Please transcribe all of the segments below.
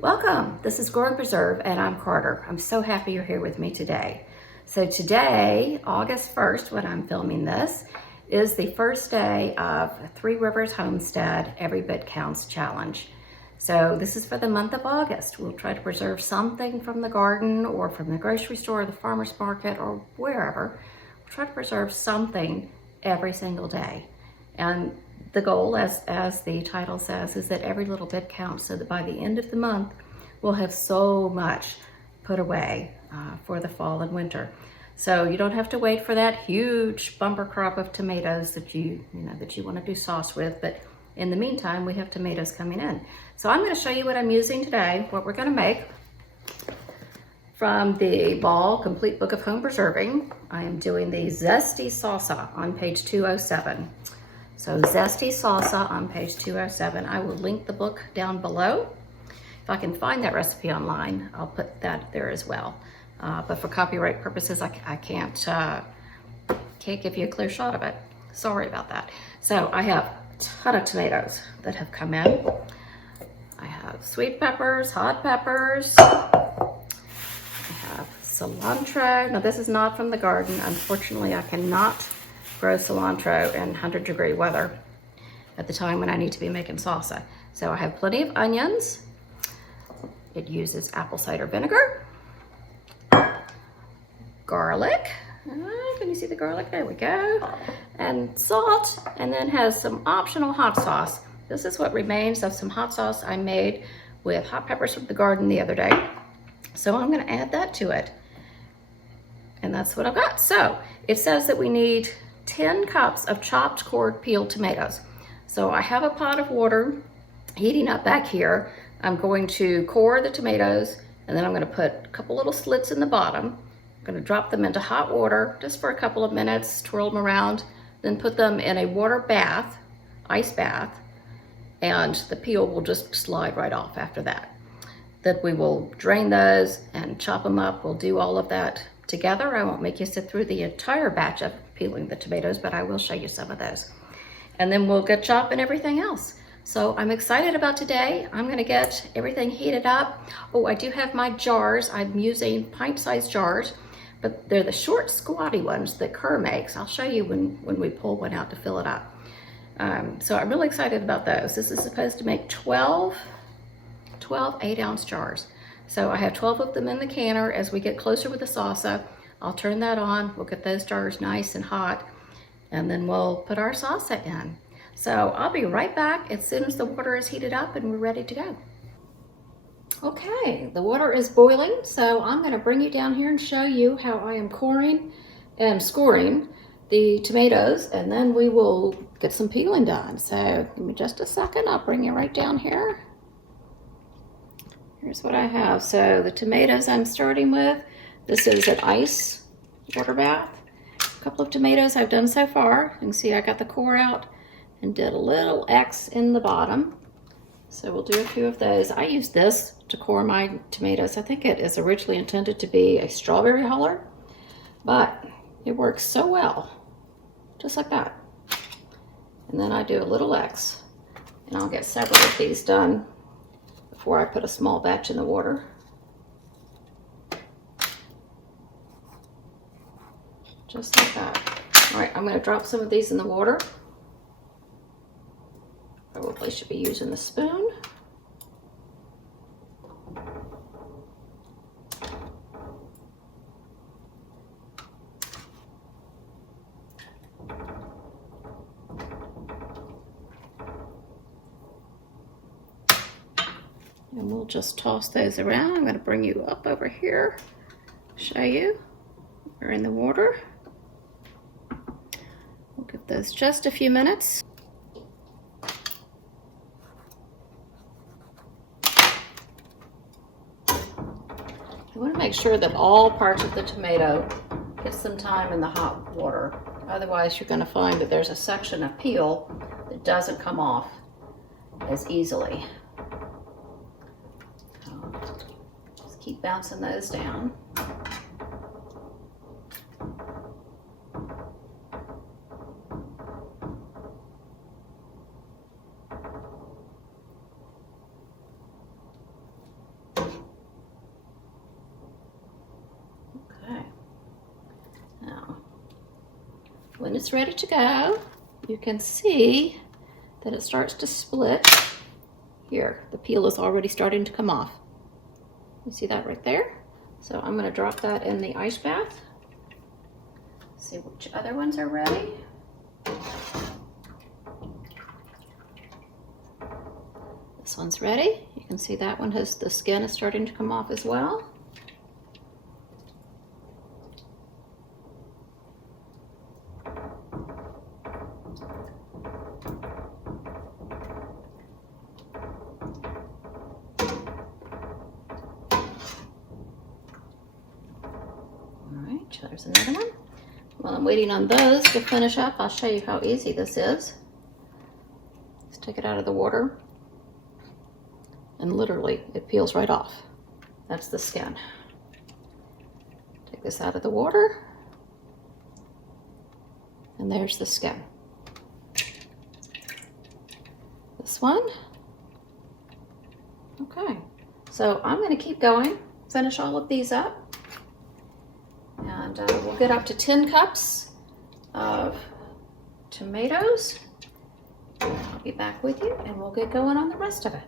Welcome, this is Growing Preserve and I'm Carter. I'm so happy you're here with me today. So today, August 1st, when I'm filming this, is the first day of Three Rivers Homestead Every Bit Counts Challenge. So this is for the month of August. We'll try to preserve something from the garden or from the grocery store, or the farmer's market, or wherever. We'll try to preserve something every single day. And the goal, as the title says, is that every little bit counts, so that by the end of the month, we'll have so much put away for the fall and winter. So you don't have to wait for that huge bumper crop of tomatoes that you want to do sauce with, but in the meantime, we have tomatoes coming in. So I'm going to show you what I'm using today, what we're going to make. From the Ball Complete Book of Home Preserving, I am doing the Zesty Salsa on page 207. So Zesty Salsa on page 207. I will link the book down below. If I can find that recipe online, I'll put that there as well. But for copyright purposes, I can't give you a clear shot of it. Sorry about that. So I have a ton of tomatoes that have come in. I have sweet peppers, hot peppers. I have cilantro. Now this is not from the garden. Unfortunately, I cannot grow cilantro in 100-degree weather at the time when I need to be making salsa. So I have plenty of onions. It uses apple cider vinegar. Garlic. Can you see the garlic? There we go. And salt, and then has some optional hot sauce. This is what remains of some hot sauce I made with hot peppers from the garden the other day. So I'm gonna add that to it. And that's what I've got. So it says that we need 10 cups of chopped cored peeled tomatoes. So I have a pot of water heating up back here. I'm going to core the tomatoes, and then I'm going to put a couple little slits in the bottom. I'm going to drop them into hot water just for a couple of minutes, twirl them around, then put them in a water bath, ice bath, and the peel will just slide right off after that. Then we will drain those and chop them up. We'll do all of that together. I won't make you sit through the entire batch of peeling the tomatoes, but I will show you some of those. And then we'll get chopping everything else. So I'm excited about today. I'm gonna get everything heated up. Oh, I do have my jars. I'm using pint-sized jars, but they're the short, squatty ones that Kerr makes. I'll show you when we pull one out to fill it up. So I'm really excited about those. This is supposed to make 12 8-ounce jars. So I have 12 of them in the canner. As we get closer with the salsa, I'll turn that on. We'll get those jars nice and hot, and then we'll put our salsa in. So I'll be right back as soon as the water is heated up and we're ready to go. Okay, the water is boiling, so I'm going to bring you down here and show you how I am coring and scoring the tomatoes, and then we will get some peeling done. So give me just a second. I'll bring you right down here. Here's what I have. So the tomatoes I'm starting with, this is an ice water bath. A couple of tomatoes I've done so far. You can see I got the core out and did a little X in the bottom. So we'll do a few of those. I use this to core my tomatoes. I think it is originally intended to be a strawberry huller, but it works so well, just like that. And then I do a little X, and I'll get several of these done before I put a small batch in the water. Just like that. All right, I'm going to drop some of these in the water. Probably should be using the spoon. And we'll just toss those around. I'm going to bring you up over here, show you. We're in the water. We'll give those just a few minutes. You want to make sure that all parts of the tomato get some time in the hot water. Otherwise, you're going to find that there's a section of peel that doesn't come off as easily. Just keep bouncing those down. When it's ready to go, you can see that it starts to split. Here, the peel is already starting to come off. You see that right there? So I'm gonna drop that in the ice bath. See which other ones are ready. This one's ready. You can see that one has, the skin is starting to come off as well. There's another one. While I'm waiting on those to finish up, I'll show you how easy this is. Let's take it out of the water. And literally, it peels right off. That's the skin. Take this out of the water. And there's the skin. This one. Okay. So I'm going to keep going, finish all of these up. And we'll get up to 10 cups of tomatoes. I'll be back with you and we'll get going on the rest of it.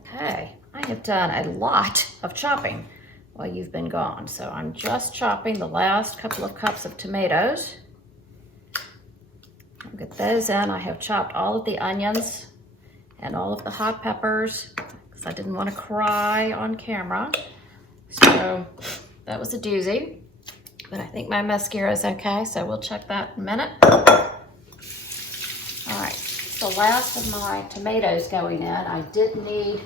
Okay, I have done a lot of chopping while you've been gone. So I'm just chopping the last couple of cups of tomatoes. I'll get those in. I have chopped all of the onions and all of the hot peppers because I didn't want to cry on camera. So that was a doozy. But I think my mascara is okay, so we'll check that in a minute. All right, the last of my tomatoes going in. I did need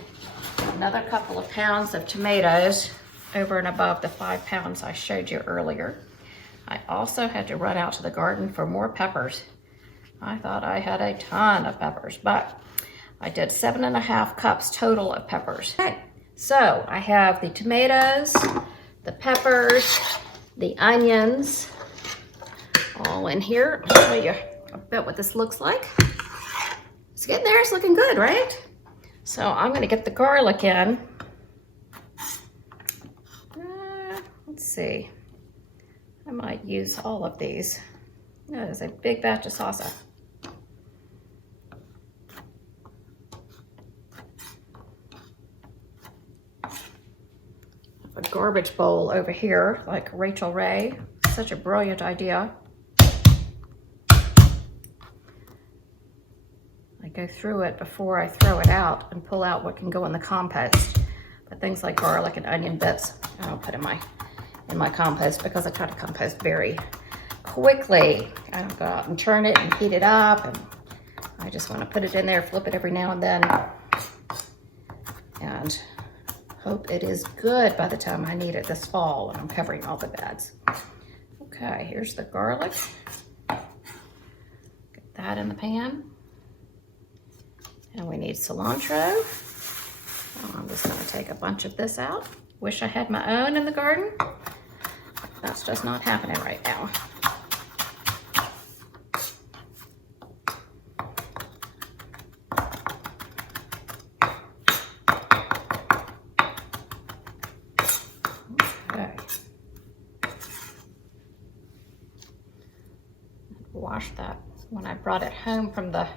another couple of pounds of tomatoes over and above the 5 pounds I showed you earlier. I also had to run out to the garden for more peppers. I thought I had a ton of peppers, but I did 7.5 cups total of peppers. Okay, so I have the tomatoes, the peppers, the onions, all in here. I'll show you a bit what this looks like. It's getting there, it's looking good, right? So I'm gonna get the garlic in. Let's see, I might use all of these. That is a big batch of salsa. A garbage bowl over here, like Rachel Ray. Such a brilliant idea. I go through it before I throw it out and pull out what can go in the compost. But things like garlic and onion bits, I don't put in my compost because I try to compost very quickly. I don't go out and churn it and heat it up, and I just want to put it in there, flip it every now and then, and hope it is good by the time I need it this fall and I'm covering all the beds. Okay, here's the garlic. Get that in the pan. And we need cilantro. Oh, I'm just gonna take a bunch of this out. Wish I had my own in the garden. That's just not happening right now. Washed that when I brought it home from the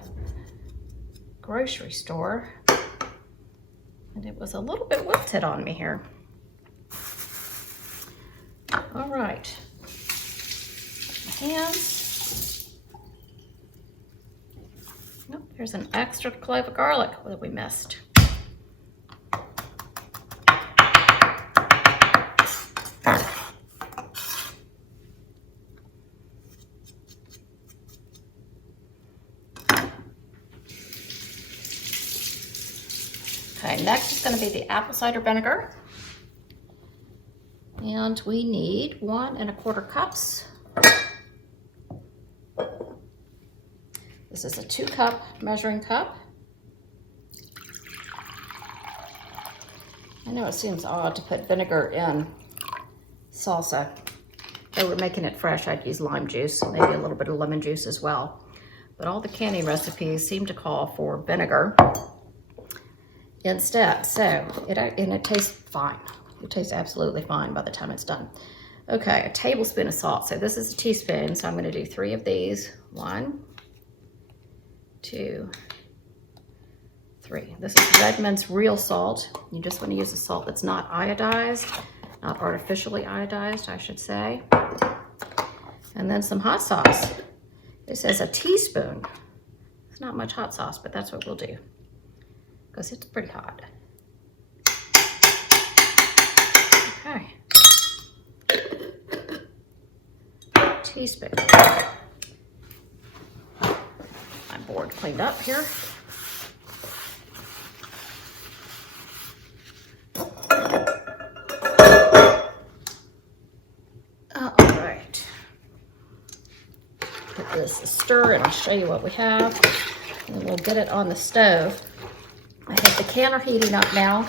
grocery store, and it was a little bit wilted on me here. All right, my hands. Nope, there's an extra clove of garlic that we missed. Okay, next is going to be the apple cider vinegar. And we need 1 1/4 cups. This is a 2-cup measuring cup. I know it seems odd to put vinegar in salsa. If I were making it fresh, I'd use lime juice, maybe a little bit of lemon juice as well. But all the candy recipes seem to call for vinegar instead. So, it tastes fine. It tastes absolutely fine by the time it's done. Okay, a tablespoon of salt. So this is a teaspoon, so I'm gonna do 3 of these. 1, 2, 3. This is Redmond's real salt. You just wanna use a salt that's not iodized, not artificially iodized, I should say. And then some hot sauce. It says a teaspoon. It's not much hot sauce, but that's what we'll do, because it's pretty hot. Okay. Teaspoon. My board cleaned up here. All right. Give this a stir and I'll show you what we have. And then we'll get it on the stove. I have the canner heating up now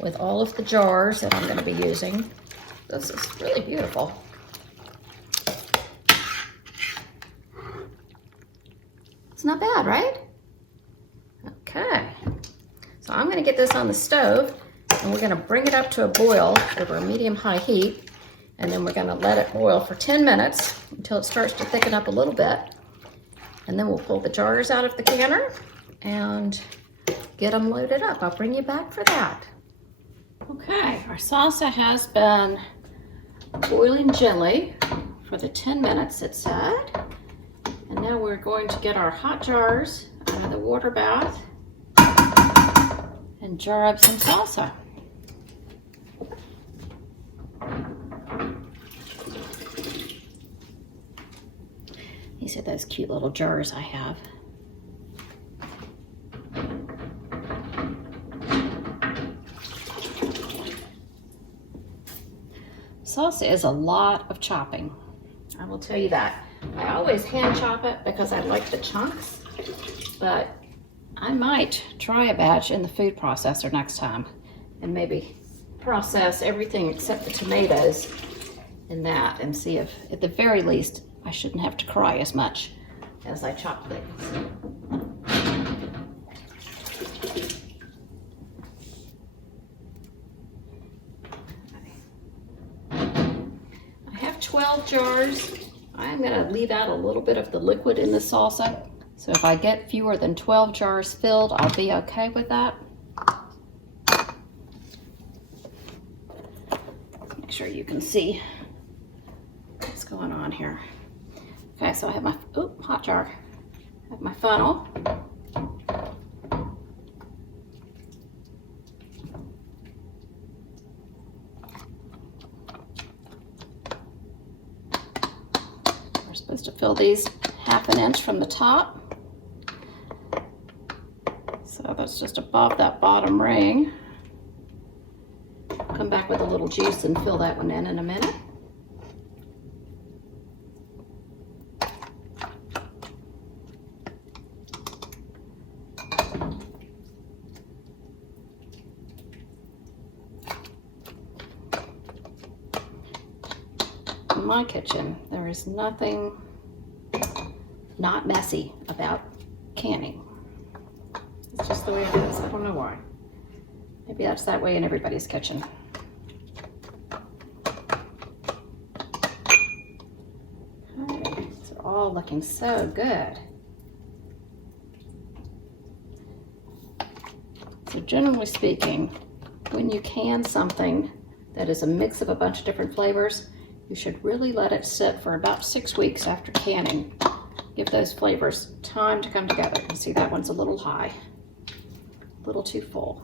with all of the jars that I'm going to be using. This is really beautiful. It's not bad, right? Okay. So I'm going to get this on the stove and we're going to bring it up to a boil over a medium-high heat. And then we're going to let it boil for 10 minutes until it starts to thicken up a little bit. And then we'll pull the jars out of the canner and get them loaded up. I'll bring you back for that. Okay, our salsa has been boiling gently for the 10 minutes it said. And now we're going to get our hot jars out of the water bath and jar up some salsa. These are those cute little jars I have. Salsa is a lot of chopping. I will tell you that. I always hand chop it because I like the chunks, but I might try a batch in the food processor next time and maybe process everything except the tomatoes in that and see if, at the very least, I shouldn't have to cry as much as I chop things. I have 12 jars. I'm going to leave out a little bit of the liquid in the salsa. So if I get fewer than 12 jars filled, I'll be okay with that. Make sure you can see what's going on here. Okay, so I have my hot jar. I have my funnel. We're supposed to fill these 1/2 inch from the top. So that's just above that bottom ring. Come back with a little juice and fill that one in a minute. In my kitchen, there is nothing not messy about canning. It's just the way it is. I don't know why. Maybe that's that way in everybody's kitchen. Okay, these are all looking so good. So generally speaking, when you can something that is a mix of a bunch of different flavors, you should really let it sit for about 6 weeks after canning. Give those flavors time to come together. You can see that one's a little high, a little too full.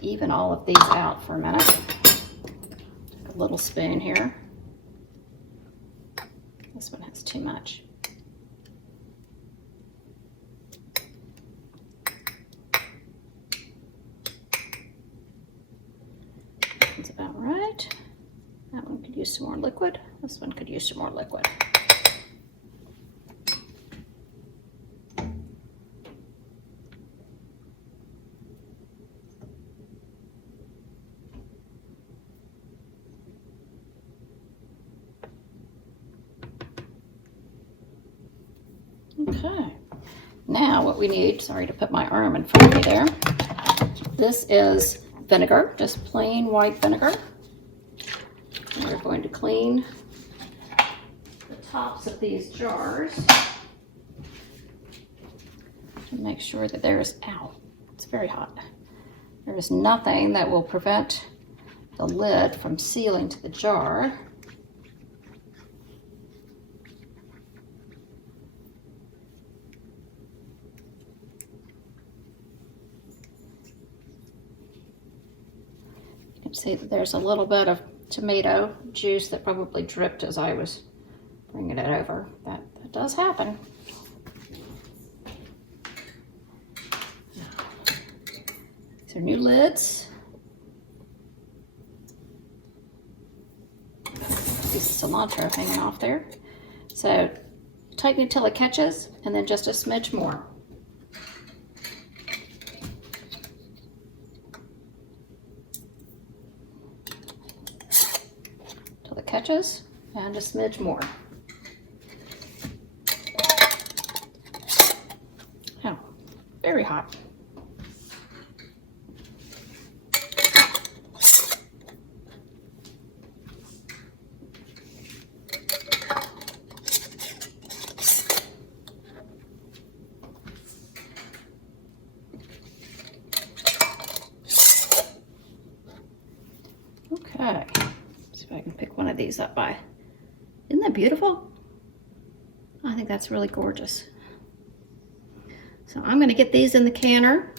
Even all of these out for a minute. Take a little spoon here. This one has too much. That's about right. That one could use some more liquid. This one could use some more liquid. Okay, now what we need, sorry to put my arm in front of me there. This is vinegar, just plain white vinegar. And we're going to clean the tops of these jars to make sure that there's, ow, it's very hot. There is nothing that will prevent the lid from sealing to the jar. You can see that there's a little bit of tomato juice that probably dripped as I was bringing it over. That does happen. These are new lids. Piece of cilantro hanging off there. So tighten it till it catches, and then just a smidge more. Till it catches, and a smidge more. Oh, very hot. Okay, see if I can pick one of these up by. Isn't that beautiful? I think that's really gorgeous. So I'm going to get these in the canner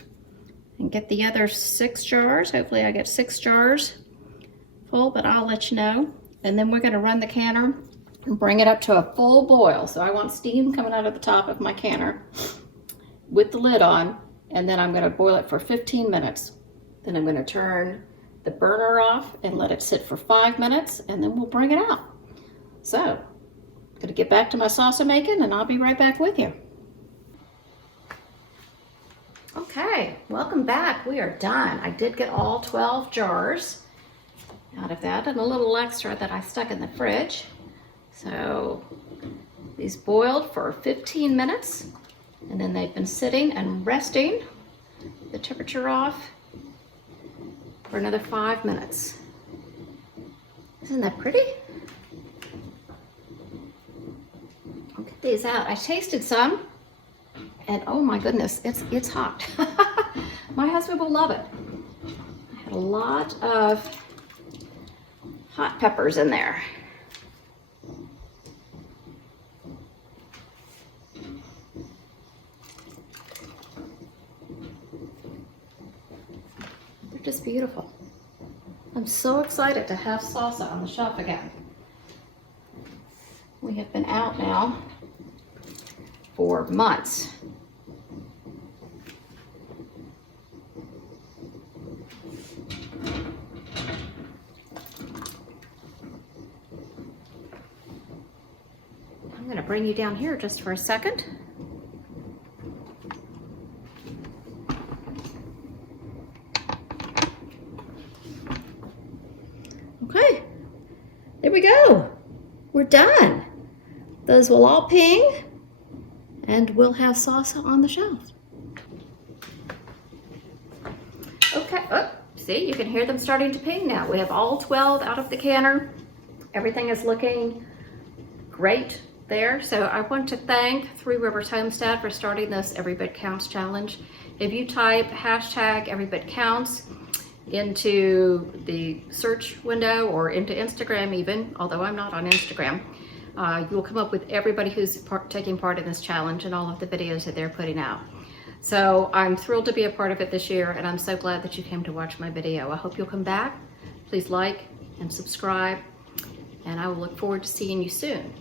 and get the other 6 jars. Hopefully I get 6 jars full, but I'll let you know. And then we're going to run the canner and bring it up to a full boil. So I want steam coming out of the top of my canner with the lid on, and then I'm going to boil it for 15 minutes. Then I'm going to turn the burner off and let it sit for 5 minutes, and then we'll bring it out. So I'm going to get back to my salsa making, and I'll be right back with you. Okay, welcome back. We are done. I did get all 12 jars out of that, and a little extra that I stuck in the fridge. So these boiled for 15 minutes, and then they've been sitting and resting, the temperature off, for another 5 minutes. Isn't that pretty? I'll get these out. I tasted some, and oh my goodness, it's hot. My husband will love it. I had a lot of hot peppers in there. They're just beautiful. I'm so excited to have salsa on the shelf again. We have been out now for months. I'm going to bring you down here just for a second. Okay, there we go. We're done. Those will all ping, and we'll have salsa on the shelf. Okay, oh, see, you can hear them starting to ping now. We have all 12 out of the canner. Everything is looking great there. So I want to thank Three Rivers Homestead for starting this Every Bit Counts challenge. If you type hashtag everybitcounts into the search window or into Instagram even, although I'm not on Instagram, you will come up with everybody who's taking part in this challenge and all of the videos that they're putting out. So I'm thrilled to be a part of it this year, and I'm so glad that you came to watch my video. I hope you'll come back. Please like and subscribe, and I will look forward to seeing you soon.